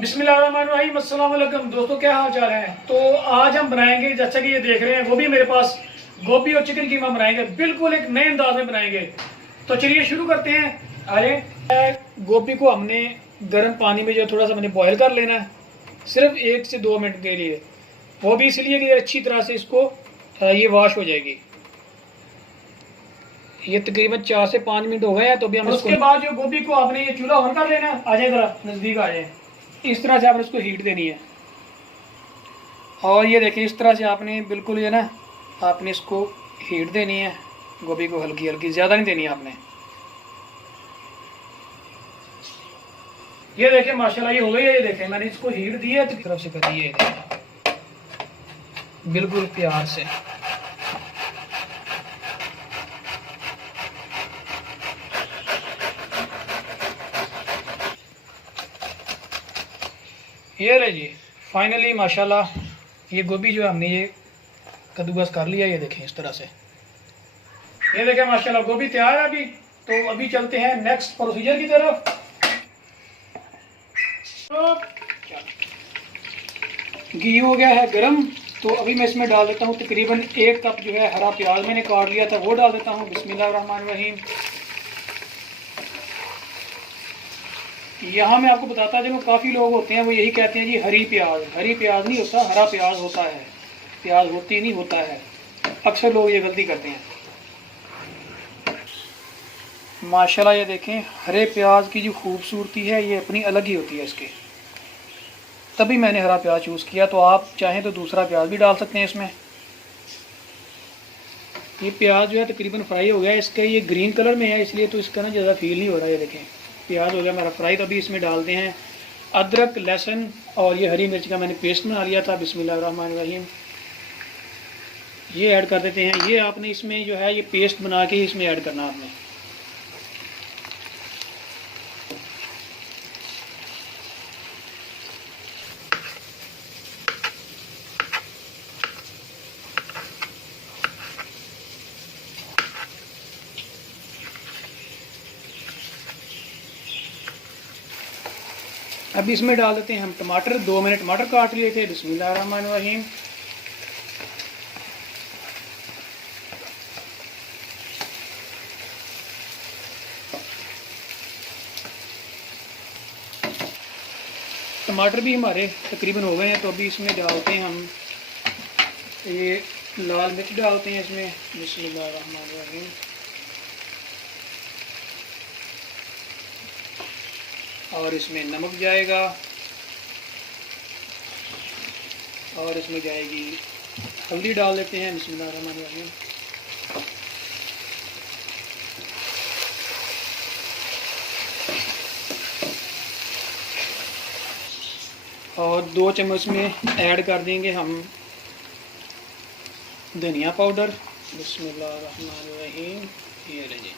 बिस्मिल्लाहिर्रहमानिर्रहीम। अस्सलाम वालेकुम दोस्तों, क्या हाल चाल है। तो आज हम बनाएंगे, जैसा कि ये देख रहे हैं, गोभी मेरे पास गोभी और चिकन कीमा बनाएंगे, बिल्कुल एक नए अंदाज में बनाएंगे। तो चलिए शुरू करते हैं। अरे गोभी को हमने गर्म पानी में जो थोड़ा सा मैंने बॉयल कर लेना है, सिर्फ 1 से 2 मिनट के लिए। वो भी इसलिए कि अच्छी तरह से इसको ये वॉश हो जाएगी। ये तकरीबन 4 से 5 मिनट हो गए हैं। तो अभी हम उसके बाद जो गोभी को आपने ये चूल्हा ऑन कर लेना है। आ जाए ज़रा नज़दीक आ जाए। इस तरह से आपने इसको हीट देनी है। और ये देखिए इस तरह से आपने बिल्कुल ये ना आपने इसको हीट देनी है। गोभी को हल्की हल्की, ज़्यादा नहीं देनी है आपने। ये देखिए माशाल्लाह ये हो गई है। ये देखें मैंने इसको हीट दी है तो तरफ से करी है, बिल्कुल प्यार से। ये रहे जी फाइनली माशाल्लाह ये गोभी जो हमने ये कद्दूकस कर लिया। ये देखें इस तरह से, ये देखें माशाल्लाह गोभी तैयार है अभी। तो अभी चलते हैं नेक्स्ट प्रोसीजर की तरफ। घी हो गया है गरम, तो अभी मैं इसमें डाल देता हूँ तकरीबन 1 कप जो है हरा प्याज मैंने काट लिया था, वो डाल देता हूँ। बिस्मिल्लाहिर्रहमानिर्रहीम। यहाँ मैं आपको बताता चलूँ, काफ़ी लोग होते हैं वो यही कहते हैं जी हरी प्याज नहीं होता, हरा प्याज होता है। प्याज होती नहीं होता है, अक्सर लोग ये गलती करते हैं। माशाल्लाह ये देखें हरे प्याज की जो खूबसूरती है ये अपनी अलग ही होती है इसके, तभी मैंने हरा प्याज चूज़ किया। तो आप चाहें तो दूसरा प्याज भी डाल सकते हैं इसमें। ये प्याज जो है तकरीबन फ्राई हो गया है, इसका ये ग्रीन कलर में है इसलिए तो इसका ना ज़्यादा फील नहीं हो रहा है। ये देखें प्याज हो गया हमारा फ्राई। तो अभी इसमें डालते हैं अदरक, लहसुन और ये हरी मिर्च का मैंने पेस्ट बना लिया था। बिस्मिल्लाहिर्रहमानिर्रहीम। ये ऐड कर देते हैं। ये आपने इसमें जो है ये पेस्ट बना के इसमें ऐड करना आपने। अब इसमें डाल देते हैं हम टमाटर। 2 मैंने टमाटर काट लिए थे। बिस्मिल्लाहिर्रहमानिर्रहीम। टमाटर भी हमारे तकरीबन हो गए हैं। तो अभी इसमें डालते हैं हम ये लाल मिर्च डालते हैं इसमें। बिस्मिल्लाहिर्रहमानिर्रहीम। और इसमें नमक जाएगा और इसमें जाएगी हल्दी डाल देते हैं। बिस्मिल्लाहिर्रहमानिर्रहीम। और 2 चम्मच में ऐड कर देंगे हम धनिया पाउडर। बिस्मिल्लाहिर्रहमानिर्रहीम। ये लीजिए,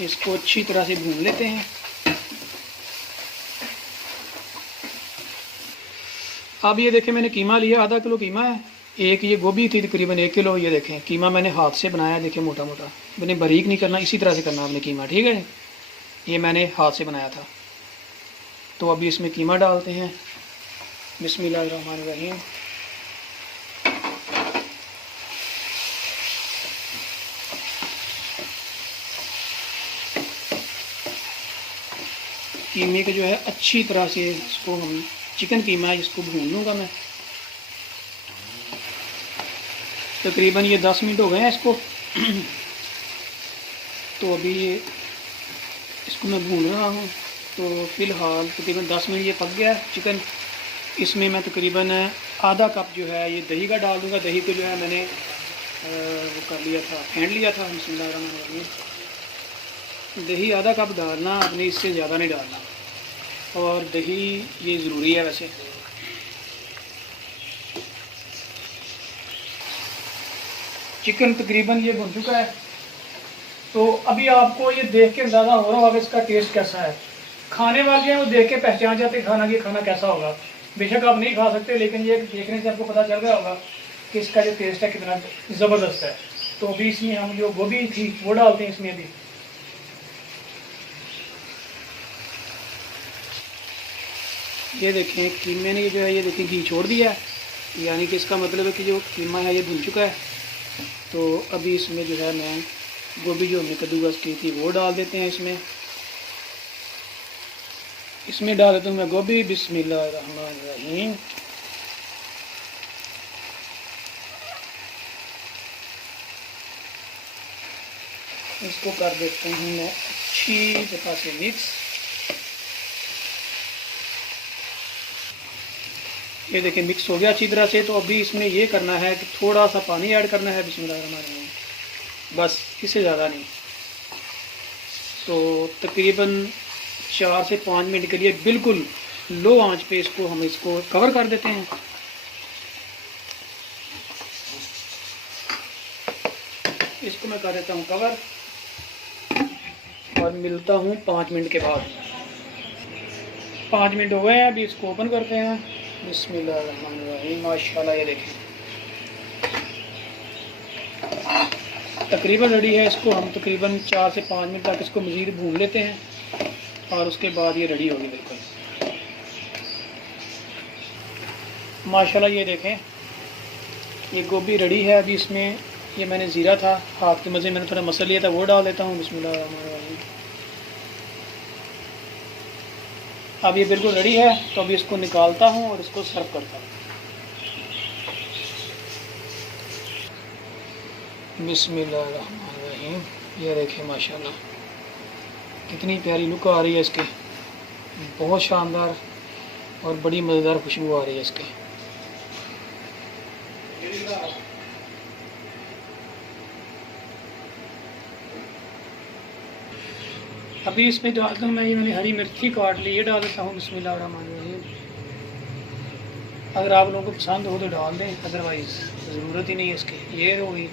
इसको अच्छी तरह से भून लेते हैं। अब ये देखें मैंने कीमा लिया, आधा किलो कीमा है। एक ये गोभी थी तकरीबन 1 किलो। ये देखें कीमा मैंने हाथ से बनाया, देखें मोटा मोटा, मैंने बारीक नहीं करना, इसी तरह से करना आपने कीमा, ठीक है। ये मैंने हाथ से बनाया था। तो अभी इसमें कीमा डालते हैं। बिस्मिल्लाहिर्रहमानिर्रहीम। कीमे को जो है अच्छी तरह से इसको हम चिकन कीमा है इसको भून लूँगा मैं। तकरीबन ये 10 मिनट हो गए हैं इसको। तो अभी ये इसको मैं भून रहा हूँ। तो फ़िलहाल तकरीबन 10 मिनट ये पक गया है चिकन। इसमें मैं तकरीबन आधा कप जो है ये दही का डाल दूँगा। दही को जो है मैंने वो कर लिया था, फेंट लिया था। बिस्मिल्लाहिर्रहमानिर्रहीम। दही आधा कप डालना आपने, इससे ज़्यादा नहीं डालना। और दही ये ज़रूरी है वैसे। चिकन तकरीबन ये बन चुका है। तो अभी आपको ये देख के अंदाज़ा हो रहा होगा इसका टेस्ट कैसा है। खाने वाले हैं वो देख के पहचान जाते खाना कि खाना कैसा होगा। बेशक आप नहीं खा सकते, लेकिन ये देखने से आपको पता चल गया होगा कि इसका जो टेस्ट है कितना ज़बरदस्त है। तो अभी इसमें हम जो गोभी थी वो डालते हैं इसमें। अभी ये देखें कीमे ने जो है ये देखें घी छोड़ दिया है, यानी कि इसका मतलब है कि जो कीमा है ये भुन चुका है। तो अभी इसमें जो है मैं गोभी जो हमने कद्दूकस की थी वो डाल देते हैं इसमें डाल देता हूँ मैं गोभी। बिस्मिल्लाहिर्रहमानिर्रहीम। इसको कर देते हैं मैं अच्छी तरह से मिक्स। ये देखिए मिक्स हो गया अच्छी तरह से। तो अभी इसमें ये करना है कि थोड़ा सा पानी ऐड करना है, बिस्मिल्लाहिर्रहमानिर्रहीम, बस, इससे ज़्यादा नहीं। तो तकरीबन 4 से 5 मिनट के लिए बिल्कुल लो आंच पे हम इसको कवर कर देते हैं। इसको मैं कर देता हूँ कवर और मिलता हूँ 5 मिनट के बाद। 5 मिनट हो गए हैं, अभी इसको ओपन करते हैं। बिस्मिल्लाहिर्रहमानिर्रहीम। माशाल्लाह ये देखें तकरीबन रेडी है। इसको हम तकरीबन 4 से 5 मिनट तक इसको मज़ीद भून लेते हैं और उसके बाद ये रेडी होगी बिल्कुल। माशाल्लाह ये देखें ये गोभी रेडी है। अभी इसमें ये मैंने ज़ीरा था, हाथ के मज़े मैंने थोड़ा मसल लिया था, वो डाल देता हूँ। बिस्मिल्लाहिर्रहमानिर्रहीम। अब ये बिल्कुल रेडी है। तो अभी इसको निकालता हूँ और इसको सर्व करता हूँ। बिस्मिल्लाहिर्रहमानिर्रहीम। ये देखें माशाल्लाह कितनी प्यारी लुक आ रही है इसके, बहुत शानदार और बड़ी मज़ेदार खुशबू आ रही है इसके। अभी इसमें डालता हूँ मैं, ये मैंने हरी मिर्ची काट ली, ये डाल देता हूँ। बिस्मिल्लाहिर्रहमानिर्रहीम। अगर आप लोगों को पसंद हो तो डाल दें, अदरवाइज़ ज़रूरत ही नहीं है इसकी। ये होगी,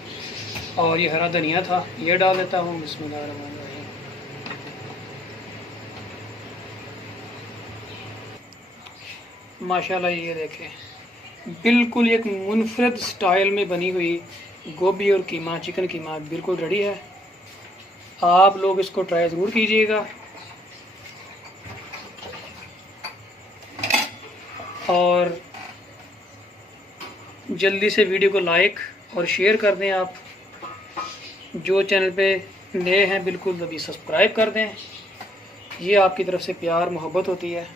और ये हरा धनिया था, ये डाल देता हूँ। बिस्मिल्लाहिर्रहमानिर्रहीम। माशाल्लाह ये देखें बिल्कुल एक मुनफरद स्टाइल में बनी हुई गोभी और कीमा, चिकन कीमा बिल्कुल रेडी है। आप लोग इसको ट्राई ज़रूर कीजिएगा और जल्दी से वीडियो को लाइक और शेयर कर दें। आप जो चैनल पे नए हैं बिल्कुल अभी सब्सक्राइब कर दें, ये आपकी तरफ से प्यार मोहब्बत होती है।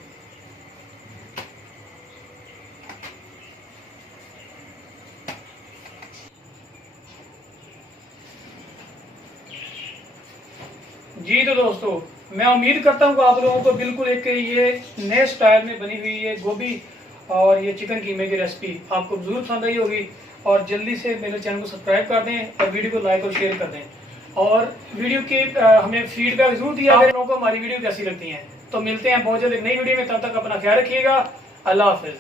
जी तो दोस्तों मैं उम्मीद करता हूँ कि आप लोगों को बिल्कुल एक ये नए स्टाइल में बनी हुई ये गोभी और ये चिकन कीमे की रेसिपी आपको जरूर पसंद आई होगी। और जल्दी से मेरे चैनल को सब्सक्राइब कर दें और वीडियो को लाइक और शेयर कर दें। और वीडियो के हमें फीडबैक जरूर दिया आप लोगों को हमारी वीडियो कैसी लगती हैं। तो मिलते हैं बहुत जल्द एक नई वीडियो में, तब तक अपना ख्याल रखिएगा। अल्लाह हाफिज़।